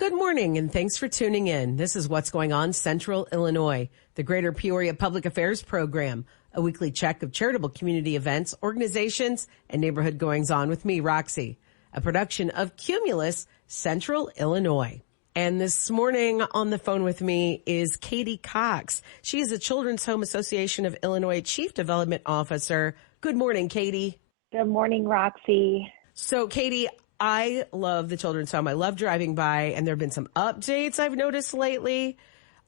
Good morning, and thanks for tuning in. This is What's Going On Central Illinois, the Greater Peoria Public Affairs Program, a weekly check of charitable community events, organizations, and neighborhood goings-on with me, Roxy, a production of Cumulus Central Illinois. And this morning on the phone with me is Katie Cox. She is the Children's Home Association of Illinois Chief Development Officer. Good morning, Katie. Good morning, Roxy. So, Katie, I love the Children's Home. I love driving by, and there have been some updates I've noticed lately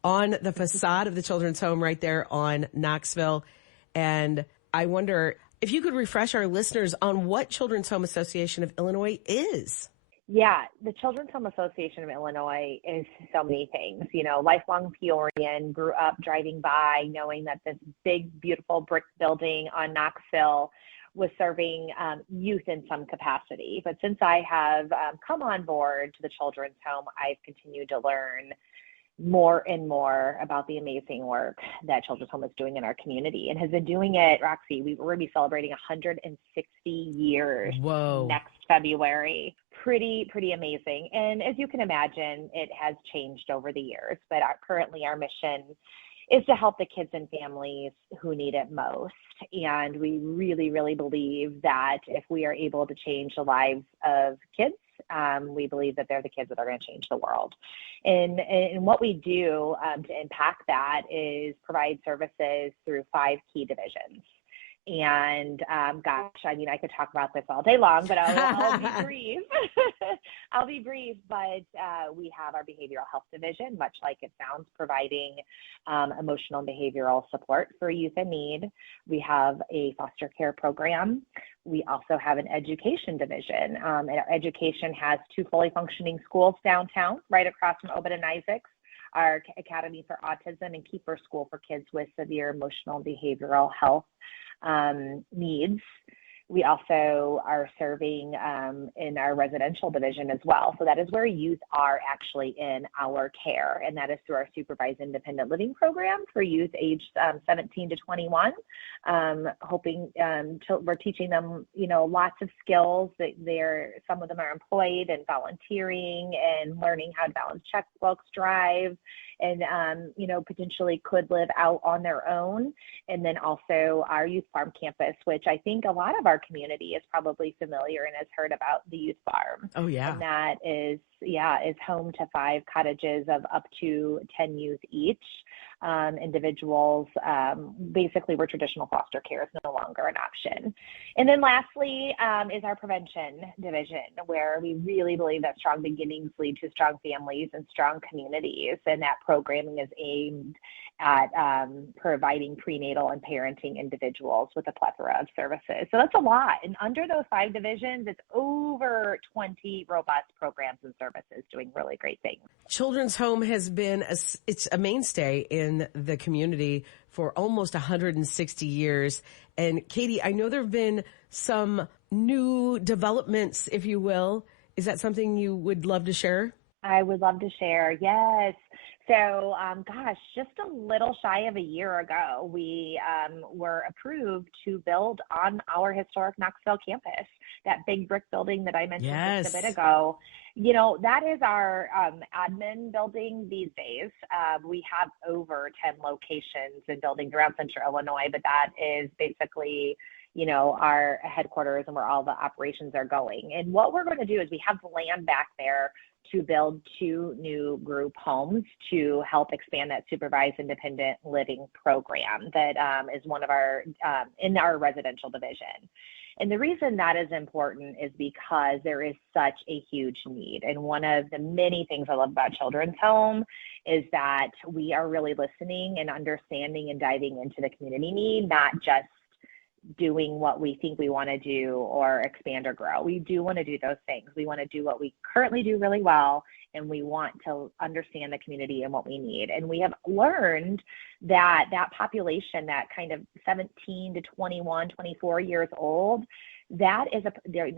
on the facade of the Children's Home right there on Knoxville. And I wonder if you could refresh our listeners on what Children's Home Association of Illinois is. Yeah, the Children's Home Association of Illinois is so many things. You know, lifelong Peorian, grew up driving by, knowing that this big, beautiful brick building on Knoxville was serving youth in some capacity. But since I have come on board to the Children's Home, I've continued to learn more and more about the amazing work that Children's Home is doing in our community and has been doing it. Roxy, we're going to be celebrating 160 years next February. Pretty amazing. And as you can imagine, it has changed over the years, but currently our mission is to help the kids and families who need it most. And we really believe that if we are able to change the lives of kids, we believe that they're the kids that are going to change the world. And what we do to impact that is provide services through 5 key divisions. And gosh, I mean, I could talk about this all day long, but I'll be brief. I'll be brief, but we have our behavioral health division, much like it sounds, providing emotional and behavioral support for youth in need. We have a foster care program. We also have an education division, and our education has 2 fully functioning schools downtown, right across from Obed and Isaacs, our Academy for Autism and Keeper School for kids with severe emotional and behavioral health needs. We also are serving in our residential division as well. So that is where youth are actually in our care, and that is through our supervised independent living program for youth aged 17 to 21. We're teaching them, you know, lots of skills that some of them are employed and volunteering and learning how to balance checkbooks, drive, and, you know, potentially could live out on their own. And then also our youth farm campus, which I think a lot of our community is probably familiar and has heard about the youth farm. Oh, yeah. And that is home to 5 cottages of up to 10 youth each. Individuals, basically where traditional foster care is no longer an option. And then lastly is our prevention division, where we really believe that strong beginnings lead to strong families and strong communities. And that programming is aimed at providing prenatal and parenting individuals with a plethora of services. So that's a lot. And under those 5 divisions, it's over 20 robust programs and services doing really great things. Children's Home has been it's a mainstay in the community for almost 160 years. And Katie, I know there have been some new developments, if you will. Is that something you would love to share? I would love to share. Yes. So, just a little shy of a year ago, we were approved to build on our historic Knoxville campus, that big brick building that I mentioned just a bit ago. You know, that is our admin building these days. We have over 10 locations and buildings around Central Illinois, but that is basically, you know, our headquarters and where all the operations are going. And what we're going to do is we have the land back there to build 2 new group homes to help expand that supervised independent living program that is one of our in our residential division. And the reason that is important is because there is such a huge need. And one of the many things I love about Children's Home is that we are really listening and understanding and diving into the community need, not just doing what we think we want to do or expand or grow. We do want to do those things. We want to do what we currently do really well, and we want to understand the community and what we need. And we have learned that that population, that kind of 17 to 21, 24 years old, that is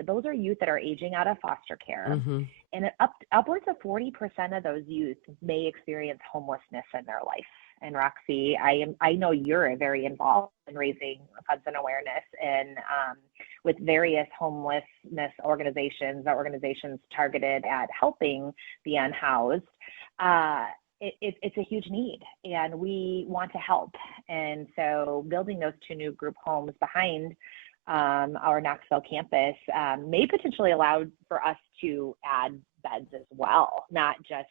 those are youth that are aging out of foster care. Mm-hmm. And upwards of 40% of those youth may experience homelessness in their life. And Roxy, I know you're very involved in raising funds and awareness and with various homelessness organizations or organizations targeted at helping the unhoused. It's a huge need, and we want to help. And so building those 2 new group homes behind our Knoxville campus may potentially allow for us to add beds as well, not just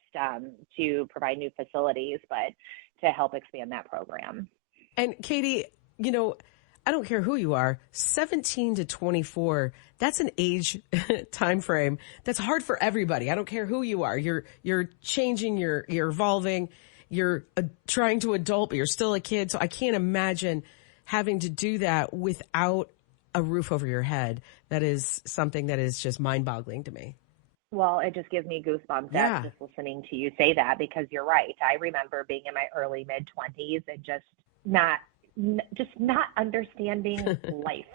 to provide new facilities, but to help expand that program. And Katie, I don't care who you are, 17 to 24, that's an age time frame that's hard for everybody. I don't care who you are. You're changing, you're evolving, you're trying to adult, but you're still a kid. So I can't imagine having to do that without a roof over your head. That is something that is just mind-boggling to me. Well, it just gives me goosebumps just listening to you say that, because you're right. I remember being in my early mid-20s and just not understanding life.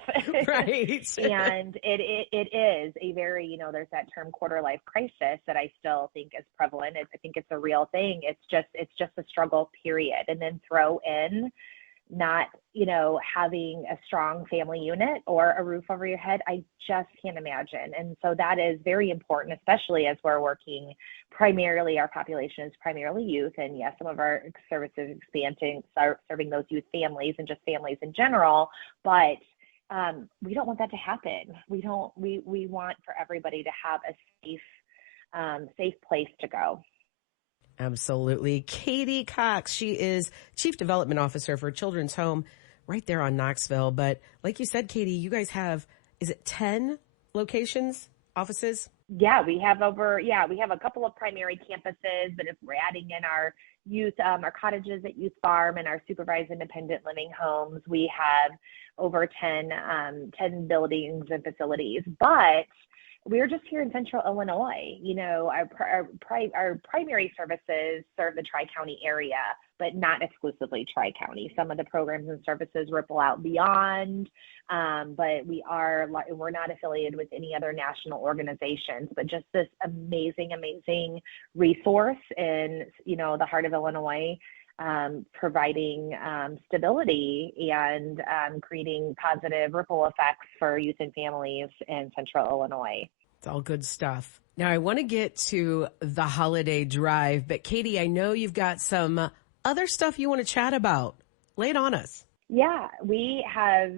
Right. And it is a very, there's that term quarter life crisis that I still think is prevalent. I think it's a real thing. It's just a struggle period. And then throw in not, having a strong family unit or a roof over your head. I just can't imagine. And so that is very important, especially as we're working primarily, our population is primarily youth. And yes, some of our services expanding, serving those youth families and just families in general. But we don't want that to happen. We want for everybody to have a safe place to go. Absolutely. Katie Cox, she is Chief Development Officer for Children's Home right there on Knoxville. But like you said, Katie, you guys have, is it 10 locations, offices? Yeah, we have a couple of primary campuses, but if we're adding in our youth, our cottages at Youth Farm and our supervised independent living homes, we have over 10 buildings and facilities. But we're just here in Central Illinois. Our primary services serve the Tri-County area, but not exclusively Tri-County. Some of the programs and services ripple out beyond, but we're not affiliated with any other national organizations, but just this amazing resource in, the heart of Illinois, providing stability and creating positive ripple effects for youth and families in Central Illinois. It's all good stuff. Now, I want to get to the holiday drive, but Katie, I know you've got some other stuff you want to chat about. Lay it on us. Yeah, we have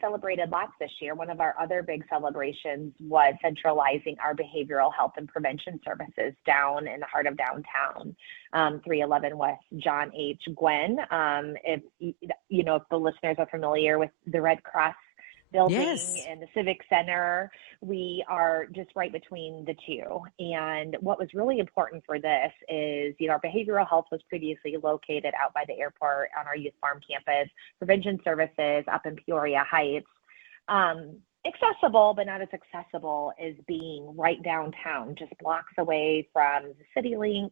celebrated lots this year. One of our other big celebrations was centralizing our behavioral health and prevention services down in the heart of downtown, 311 West John H. Gwen. If the listeners are familiar with the Red Cross building and the Civic Center, we are just right between the two. And what was really important for this is, our behavioral health was previously located out by the airport on our Youth Farm campus, prevention services up in Peoria Heights, accessible, but not as accessible as being right downtown, just blocks away from the CityLink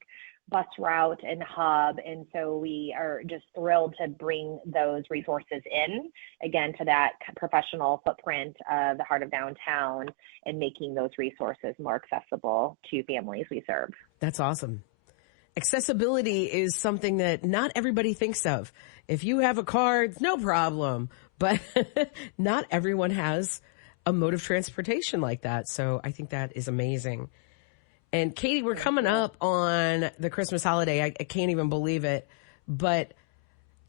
bus route and hub. And so we are just thrilled to bring those resources in, again, to that professional footprint of the heart of downtown and making those resources more accessible to families we serve. That's awesome. Accessibility is something that not everybody thinks of. If you have a car, it's no problem, but not everyone has a mode of transportation like that. So I think that is amazing. And Katie, we're coming up on the Christmas holiday. I can't even believe it. But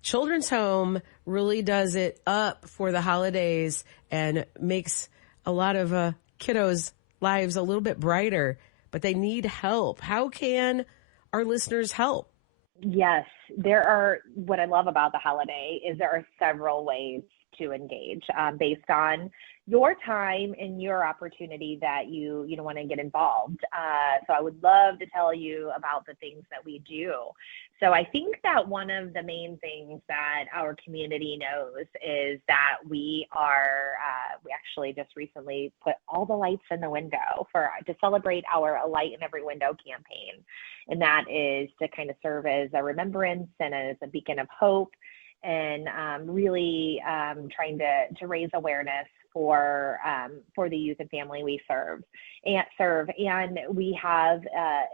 Children's Home really does it up for the holidays and makes a lot of kiddos' lives a little bit brighter. But they need help. How can our listeners help? Yes, what I love about the holiday is there are several ways to engage based on your time and your opportunity that you want to get involved. So I would love to tell you about the things that we do. So I think that one of the main things that our community knows is that we actually just recently put all the lights in the window to celebrate our A Light in Every Window campaign. And that is to kind of serve as a remembrance and as a beacon of hope, and really trying to raise awareness for the youth and family we serve. And we have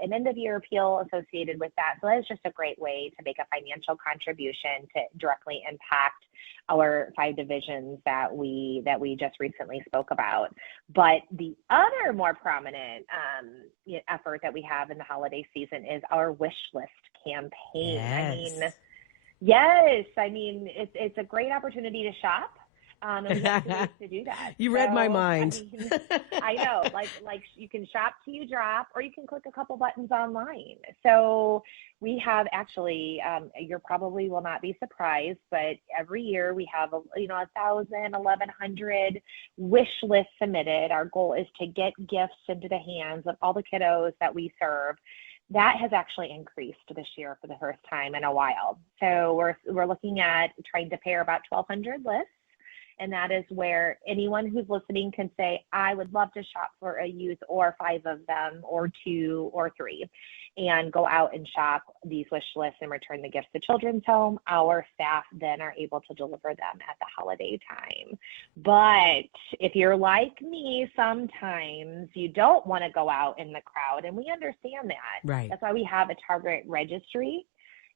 an end of year appeal associated with that. So that is just a great way to make a financial contribution to directly impact our 5 divisions that we just recently spoke about. But the other more prominent effort that we have in the holiday season is our wish list campaign. Yes. I mean, it's a great opportunity to shop. And we have 2 ways to do that. You read my mind. I know, like you can shop till you drop, or you can click a couple buttons online. So we have actually, you probably will not be surprised, but every year we have 1,000, 1,100 wish lists submitted. Our goal is to get gifts into the hands of all the kiddos that we serve. That has actually increased this year for the first time in a while. So we're looking at trying to pair about 1,200 lists. And that is where anyone who's listening can say, I would love to shop for a youth or 5 of them or 2 or 3, and go out and shop these wish lists and return the gifts to Children's Home. Our staff then are able to deliver them at the holiday time. But if you're like me, sometimes you don't want to go out in the crowd, and we understand that. Right. That's why we have a Target registry,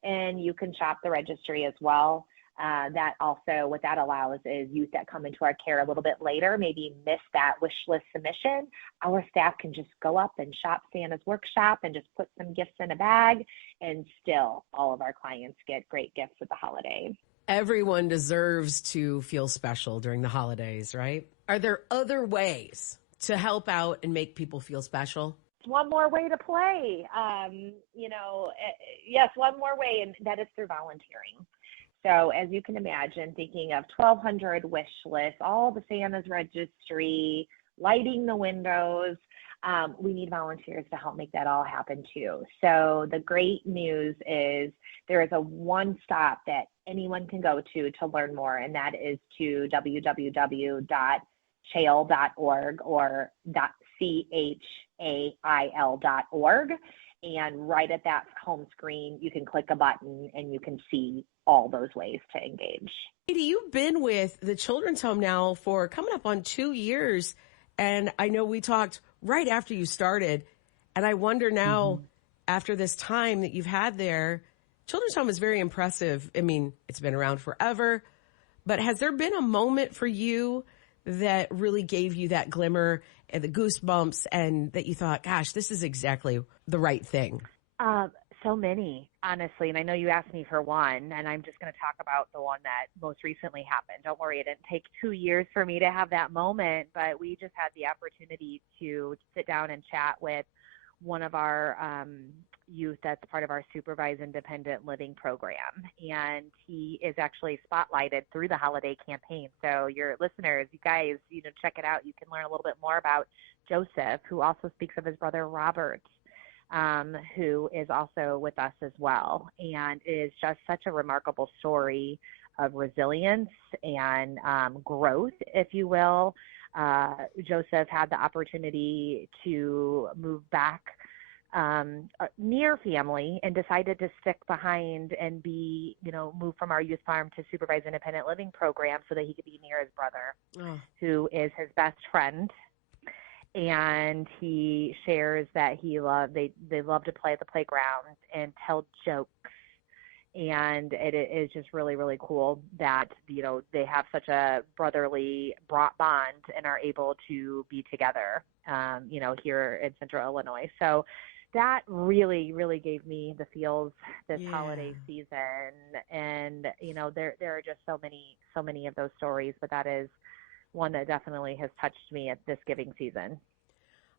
and you can shop the registry as well. That also, what that allows is youth that come into our care a little bit later, maybe miss that wish list submission. Our staff can just go up and shop Santa's workshop and just put some gifts in a bag, and still all of our clients get great gifts at the holiday. Everyone deserves to feel special during the holidays, right? Are there other ways to help out and make people feel special? One more way to play, yes, one more way, and that is through volunteering. So as you can imagine, thinking of 1,200 wish lists, all the Santa's registry, lighting the windows, we need volunteers to help make that all happen too. So the great news is there is a one stop that anyone can go to learn more, and that is to www.chail.org or .chail.org. And right at that home screen, you can click a button and you can see all those ways to engage. Katie, you've been with the Children's Home now for coming up on 2 years. And I know we talked right after you started. And I wonder now, after this time that you've had there, Children's Home is very impressive. I mean, it's been around forever. But has there been a moment for you that really gave you that glimmer and the goosebumps, and that you thought, gosh, this is exactly the right thing? So many, honestly. And I know you asked me for one, and I'm just going to talk about the one that most recently happened. Don't worry, it didn't take 2 years for me to have that moment, but we just had the opportunity to sit down and chat with one of our youth that's part of our supervised independent living program. And he is actually spotlighted through the holiday campaign. So your listeners, you guys, check it out. You can learn a little bit more about Joseph, who also speaks of his brother Robert, who is also with us as well. And it is just such a remarkable story of resilience and growth, if you will. Joseph had the opportunity to move back near family and decided to stick behind and move from our youth farm to supervised independent living program so that he could be near his brother, who is his best friend. And he shares that they love to play at the playground and tell jokes. And it is just really, really cool that, they have such a brotherly bond and are able to be together, here in Central Illinois. So that really, really gave me the feels this holiday season. And, there are just so many of those stories, but that is one that definitely has touched me at this giving season.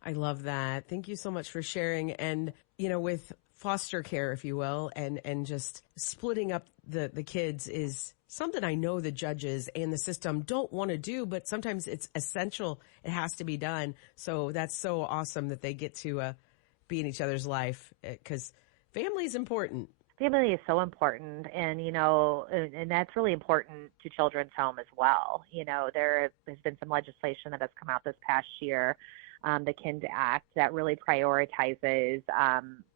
I love that. Thank you so much for sharing. And, with foster care, if you will, and just splitting up the kids is something I know the judges and the system don't want to do, but sometimes it's essential. It has to be done. So that's so awesome that they get to be in each other's life, because family is important. Family is so important, and and that's really important to Children's Home as well. There has been some legislation that has come out this past year, the KIND Act, that really prioritizes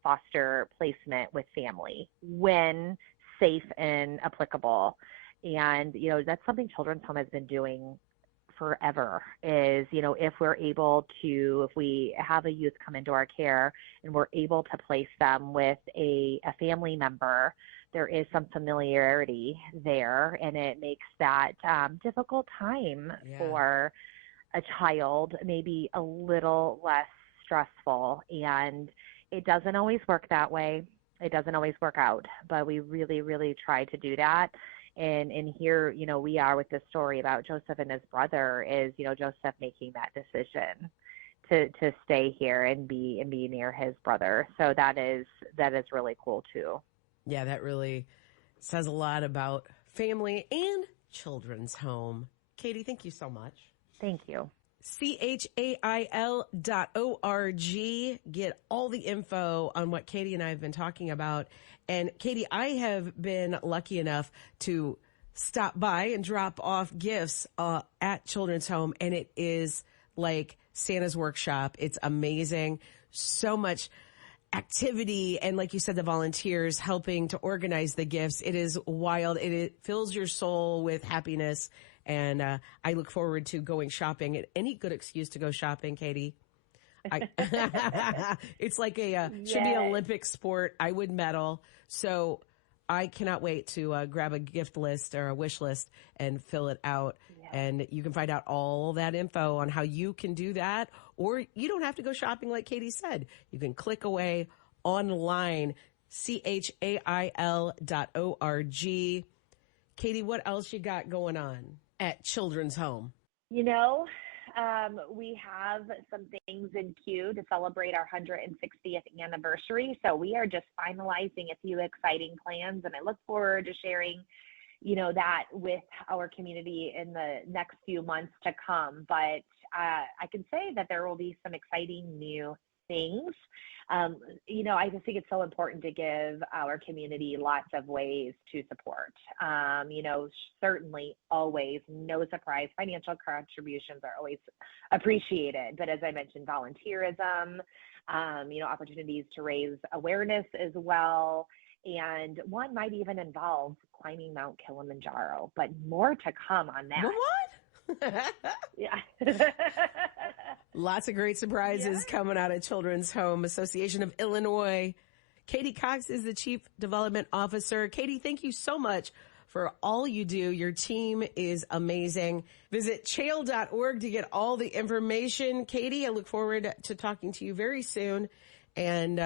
foster placement with family when safe and applicable. And that's something Children's Home has been doing forever is, if we're able to, if we have a youth come into our care and we're able to place them with a family member, there is some familiarity there, and it makes that difficult time for a child maybe a little less stressful. And it doesn't always work that way. It doesn't always work out, but we really, really try to do that. And here, we are with this story about Joseph and his brother is, Joseph making that decision to stay here and be near his brother. So that is really cool too. Yeah, that really says a lot about family and children's home. Katie, thank you so much. Thank you. CHAIL.org. Get all the info on what Katie and I have been talking about. And Katie, I have been lucky enough to stop by and drop off gifts at Children's Home, and it is like Santa's workshop. It's amazing. So much activity, and like you said, the volunteers helping to organize the gifts. It is wild. It fills your soul with happiness, and I look forward to going shopping. Any good excuse to go shopping, Katie? It's like should be an Olympic sport. I would medal. So I cannot wait to grab a gift list or a wish list and fill it out. Yeah. And you can find out all that info on how you can do that. Or you don't have to go shopping like Katie said. You can click away online, CHAIL.org. Katie, what else you got going on at Children's Home? We have some things in queue to celebrate our 160th anniversary. So we are just finalizing a few exciting plans, and I look forward to sharing, that with our community in the next few months to come. But I can say that there will be some exciting new things. I just think it's so important to give our community lots of ways to support. Certainly always, no surprise, financial contributions are always appreciated. But as I mentioned, volunteerism, opportunities to raise awareness as well. And one might even involve climbing Mount Kilimanjaro, but more to come on that. What? Yeah. Lots of great surprises coming out of Children's Home Association of Illinois. Katie Cox is the Chief Development Officer. Katie, thank you so much for all you do. Your team is amazing. Visit chail.org to get all the information. Katie, I look forward to talking to you very soon. And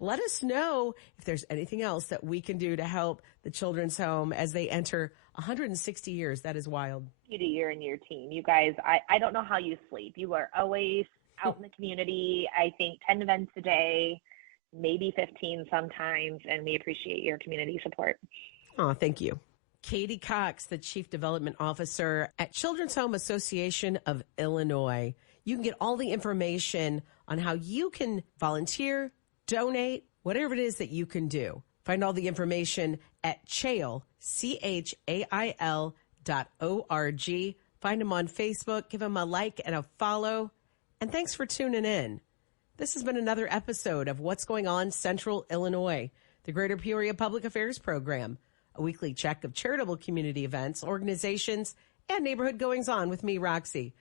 let us know if there's anything else that we can do to help the Children's Home as they enter 160 years. That is wild. You to you and your team. You guys, I don't know how you sleep. You are always out in the community. I think 10 events a day, maybe 15 sometimes, and we appreciate your community support. Oh, thank you. Katie Cox, the Chief Development Officer at Children's Home Association of Illinois. You can get all the information on how you can volunteer, donate, whatever it is that you can do. Find all the information at CHAIL, CHAIL.org. Find them on Facebook. Give them a like and a follow. And thanks for tuning in. This has been another episode of What's Going On Central Illinois, the Greater Peoria Public Affairs Program, a weekly check of charitable community events, organizations, and neighborhood goings-on with me, Roxy,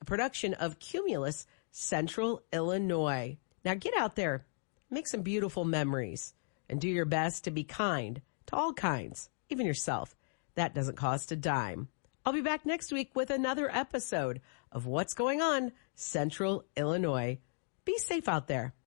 a production of Cumulus Central Illinois. Now get out there, make some beautiful memories, and do your best to be kind to all kinds, even yourself. That doesn't cost a dime. I'll be back next week with another episode of What's Going On Central Illinois. Be safe out there.